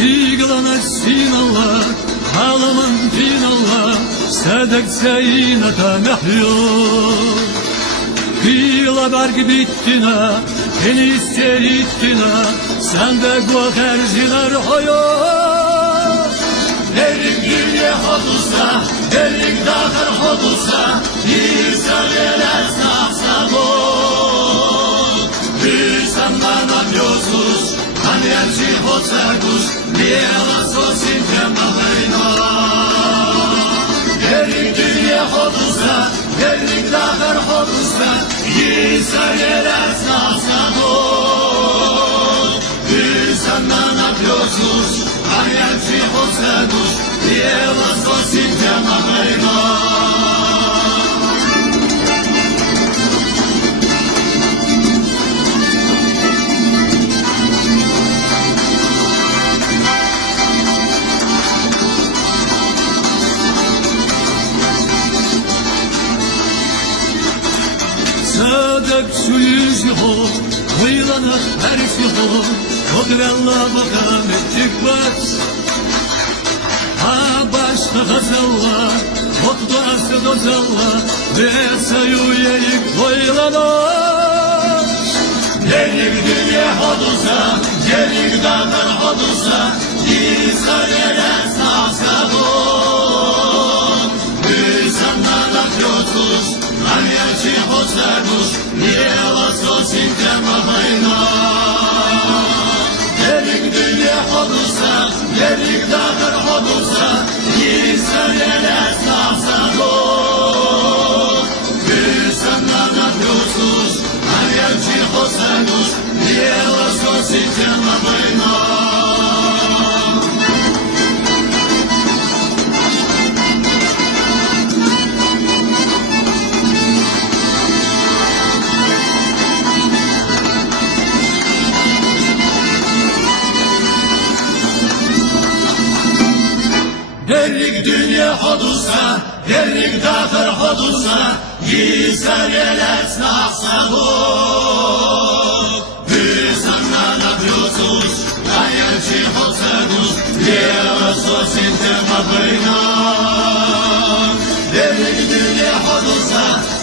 سيقلنا السين الله عالمن دين الله صدق سينة محيو Kıyla berg bittina beni isteyittina sen de bu terziler hayat derin dünya hodulsa derin dağır hodulsa bir söyleler sağsa bol bir sanmana gözüz Anjelci hocagus Biela sosin temavayna Derin dünya hodulsa derin dağır hodulsa bir söyleler sağsa bol bir sanmana gözüz Anjelci hocagus Biela sosin temavayna Sadak su yüzü ho, hıylanır herisi ho, Kodvella bakam ettik bas. Ha başta gazalla, Kodvası dozalla, Ve sayu yeyik hıylanır. Delik dünya hodulsa, Delik dağlar hodulsa, İsa yeler sağsa bol. Büyüsanlar akıyoruz, Anjelci hocagus Biela sosin temavayna Delik dünya hodulsa Delik dağır hodulsa İsa yeler sağsa bol Büyüsanlar akıyoruz Anjelci hocagus Biela sosin temavayna Delik dünya hodulsa, delik dağır hodulsa, İsa yeler sağsa bol. Büyüsanlar akıyoruz, Anjelci hocagus Biela sosin temavayna Delik dünya hodulsa,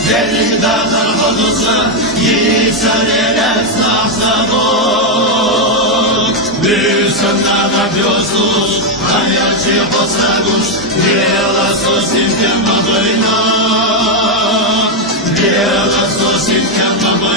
delik dağır hodulsa, İsa yeler sağsa bol. Büyüsanlar akıyoruz, Anjelci hocagus Biela sosin temavayna Biela sosin temavayna